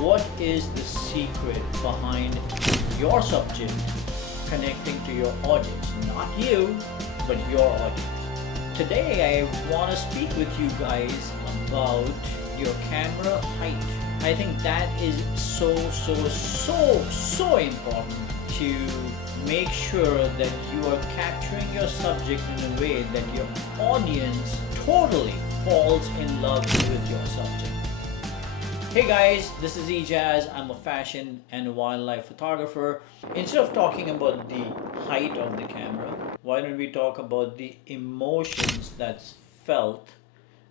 what is the secret behind your subject connecting to your audience? Not you, but your audience. Today I want to speak with you guys about your camera height. I think that is so important to make sure that you are capturing your subject in a way that your audience totally falls in love with your subject. Hey guys, this is 𝐇𝐎𝐏𝐿. I'm a fashion and wildlife photographer. Instead of talking about the height of the camera, why don't we talk about the emotions that's felt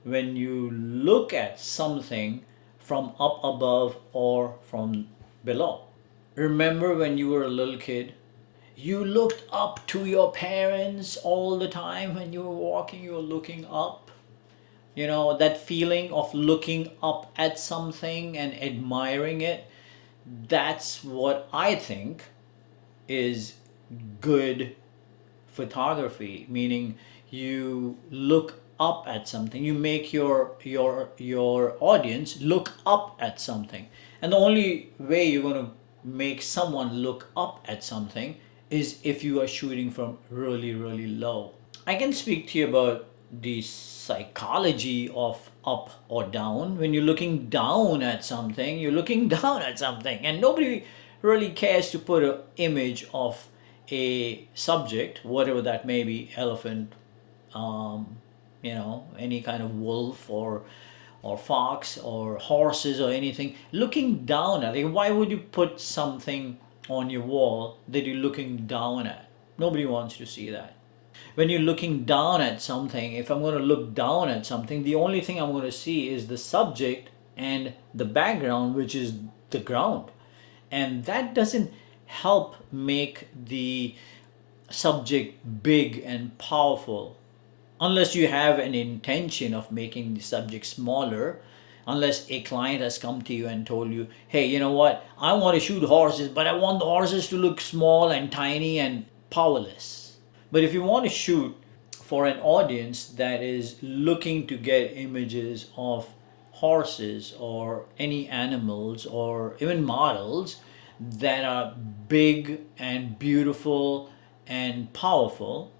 when you look at something from up above or from below? Remember when you were a little kid? You looked up to your parents all the time. When you were walking, you were looking up. You know, that feeling of looking up at something and admiring it, that's what I think is good photography. Meaning you look up at something, you make your audience look up at something. And the only way you're going to make someone look up at something is if you are shooting from really low. I can speak to you about the psychology of up or down. When you're looking down at something, you're looking down at something, and nobody really cares to put an image of a subject, whatever that may be, elephant, any kind of wolf or fox or horses or anything, looking down at it. Why would you put something on your wall that you're looking down at? Nobody wants to see that. When you're looking down at something, if I'm going to look down at something, the only thing I'm going to see is the subject and the background, which is the ground. And that doesn't help make the subject big and powerful, unless you have an intention of making the subject smaller. Unless a client has come to you and told you, hey, you know what, I want to shoot horses, but I want the horses to look small and tiny and powerless. But if you want to shoot for an audience that is looking to get images of horses or any animals or even models that are big and beautiful and powerful,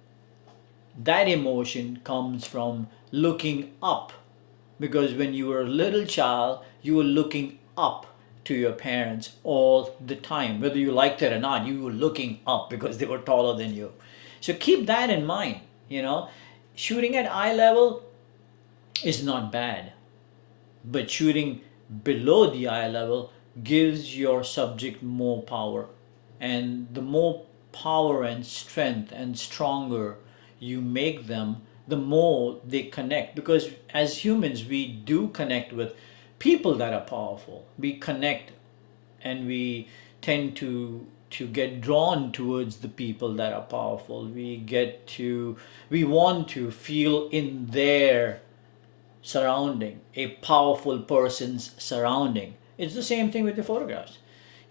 that emotion comes from looking up. Because when you were a little child, you were looking up to your parents all the time. Whether you liked it or not, you were looking up because they were taller than you. So keep that in mind. Shooting at eye level is not bad, but shooting below the eye level gives your subject more power. And the more power and strength and stronger you make them, the more they connect. Because as humans, we do connect with people that are powerful. We connect and we tend to get drawn towards the people that are powerful. We want to feel in their surrounding, a powerful person's surrounding. It's the same thing with the photographs.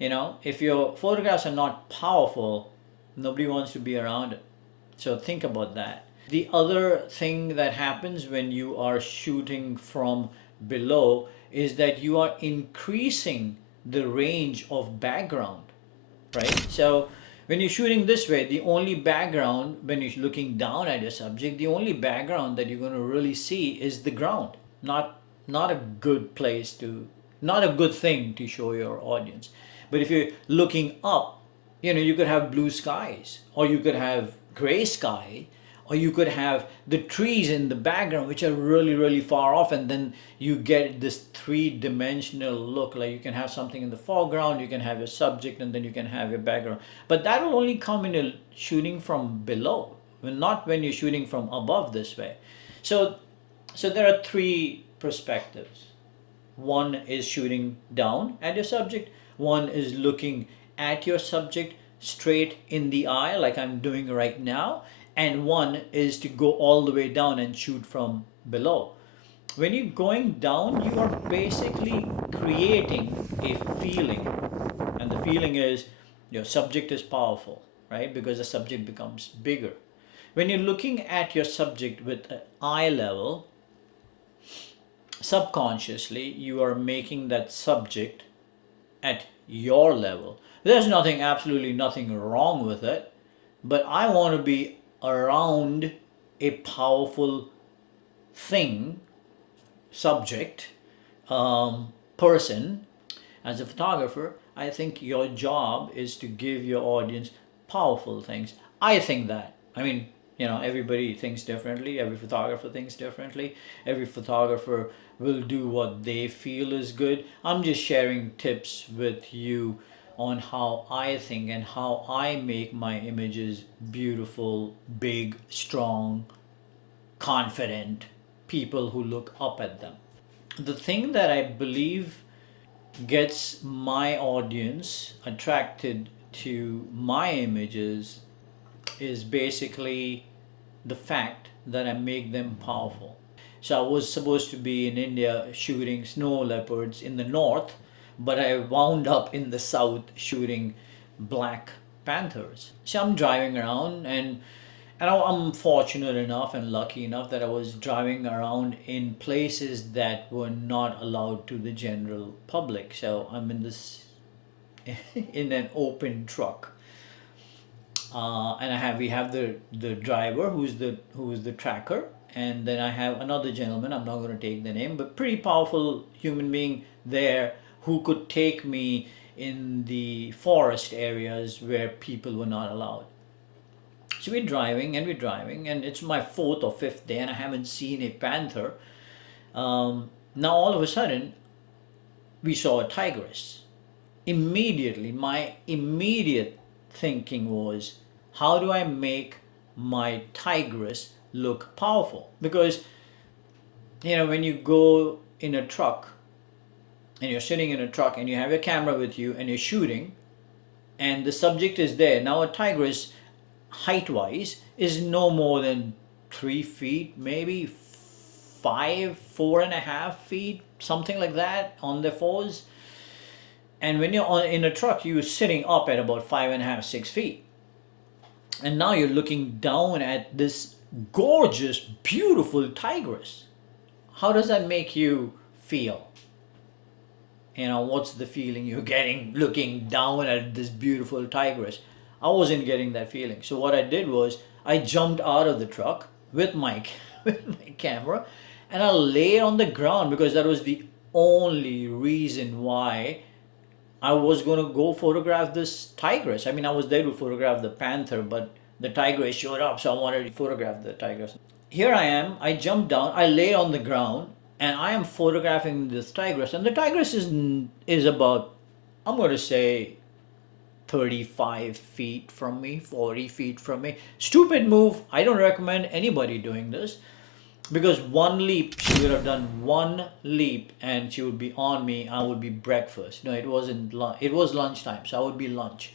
If your photographs are not powerful, nobody wants to be around it. So think about that. The other thing that happens when you are shooting from below is that you are increasing the range of background, right? So when you're shooting this way, the only background, when you're looking down at your subject, the only background that you're going to really see is the ground. Not a good place to, not a good thing to show your audience. But if you're looking up, you could have blue skies, or you could have gray sky, or you could have the trees in the background which are really far off, and then you get this three-dimensional look. Like you can have something in the foreground, you can have your subject, and then you can have your background. But that will only come in a shooting from below, not when you're shooting from above this way. So there are three perspectives. One is shooting down at your subject, one is looking at your subject straight in the eye like I'm doing right now, and one is to go all the way down and shoot from below. When you're going down, you are basically creating a feeling, and the feeling is your subject is powerful, right? Because the subject becomes bigger. When you're looking at your subject with an eye level, subconsciously you are making that subject at your level. There's nothing, absolutely nothing wrong with it, but I want to be around a powerful thing, subject, person. As a photographer, I think your job is to give your audience powerful things. I think that. I mean, everybody thinks differently. Every photographer thinks differently. Every photographer will do what they feel is good. I'm just sharing tips with you on how I think and how I make my images beautiful, big, strong, confident people who look up at them. The thing that I believe gets my audience attracted to my images is basically the fact that I make them powerful. So I was supposed to be in India shooting snow leopards in the north, but I wound up in the south shooting black panthers. So I'm driving around, and I'm fortunate enough and lucky enough that I was driving around in places that were not allowed to the general public. So I'm in this in an open truck, and we have the driver who's the tracker, and then I have another gentleman. I'm not going to take the name, but pretty powerful human being there who could take me in the forest areas where people were not allowed. So we're driving, and it's my fourth or fifth day, and I haven't seen a panther. Now all of a sudden, we saw a tigress. Immediately, my immediate thinking was, how do I make my tigress look powerful? Because when you go in a truck and you're sitting in a truck and you have your camera with you and you're shooting, and the subject is there. Now a tigress, height wise, is no more than 3 feet, maybe 4.5 feet, something like that, on their fours. And when in a truck, you're sitting up at about 5.5, 6 feet. And now you're looking down at this gorgeous, beautiful tigress. How does that make you feel? What's the feeling you're getting looking down at this beautiful tigress? I wasn't getting that feeling. So what I did was I jumped out of the truck with my with my camera, and I lay on the ground, because that was the only reason why I was going to go photograph this tigress. I mean, I was there to photograph the panther, but the tigress showed up, so I wanted to photograph the tigress. Here I am, I jumped down, I lay on the ground, and I am photographing this tigress. And the tigress is about, I'm going to say, 35 feet from me, 40 feet from me. Stupid move. I don't recommend anybody doing this, because one leap, she would have done one leap and she would be on me. I would be breakfast. No, it wasn't lunch. It was lunchtime, so I would be lunch.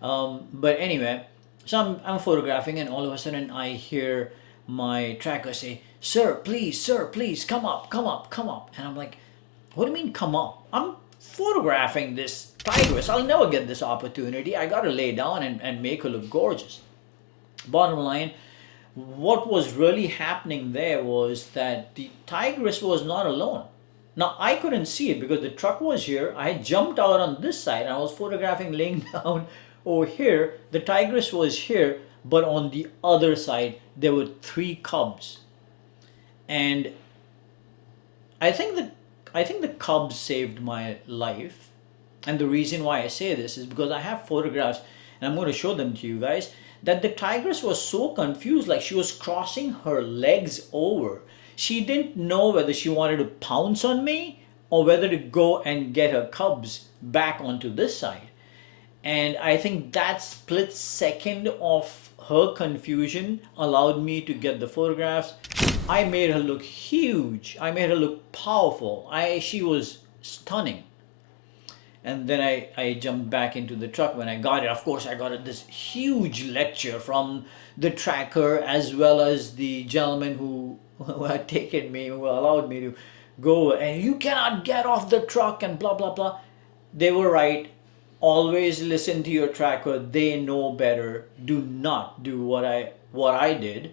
But anyway, so I'm photographing, and all of a sudden I hear my tracker say, sir, please, come up, come up, come up. And I'm like, what do you mean come up? I'm photographing this tigress. I'll never get this opportunity. I gotta lay down and make her look gorgeous. Bottom line, what was really happening there was that the tigress was not alone. Now I couldn't see it because the truck was here. I jumped out on this side and I was photographing laying down over here. The tigress was here, but on the other side there were 3 cubs. And I think the cubs saved my life. And the reason why I say this is because I have photographs, and I'm going to show them to you guys, that the tigress was so confused, like she was crossing her legs over. She didn't know whether she wanted to pounce on me or whether to go and get her cubs back onto this side. And I think that split second of her confusion allowed me to get the photographs. I made her look huge. I made her look powerful. She was stunning. And then I jumped back into the truck. When I got it, of course, I got this huge lecture from the tracker as well as the gentleman who had taken me, who allowed me to go. And you cannot get off the truck and blah, blah, blah. They were right. Always listen to your tracker. They know better. Do not do what I did.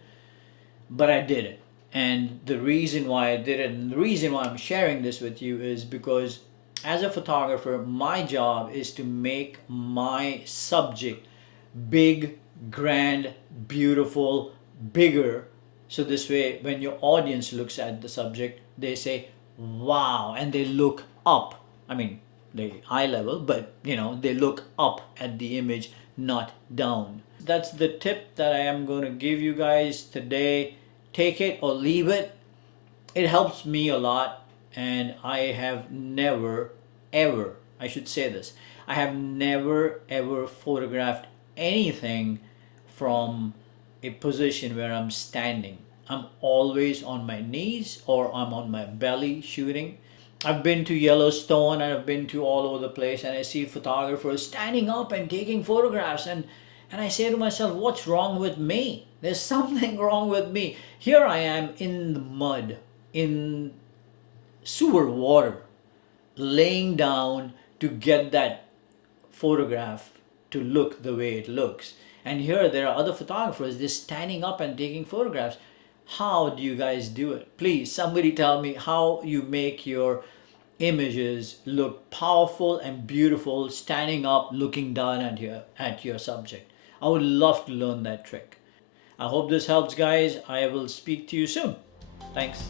But I did it. And the reason why I did it, and the reason why I'm sharing this with you, is because As a photographer, my job is to make my subject big, grand, beautiful, bigger. So this way, when your audience looks at the subject, they say, wow, and they look up. I mean, the eye level, but they look up at the image, not down. That's the tip that I am going to give you guys today. Take it or leave it. It helps me a lot, and I have never ever, I should say this, I have never ever photographed anything from a position where I'm standing. I'm always on my knees or I'm on my belly shooting. I've been to Yellowstone and I've been to all over the place, and I see photographers standing up and taking photographs, and I say to myself, what's wrong with me? There's something wrong with me. Here I am in the mud, in sewer water, laying down to get that photograph to look the way it looks. And here there are other photographers, they're standing up and taking photographs. How do you guys do it? Please, somebody tell me how you make your images look powerful and beautiful standing up looking down at your subject. I would love to learn that trick. I hope this helps, guys. I will speak to you soon. Thanks.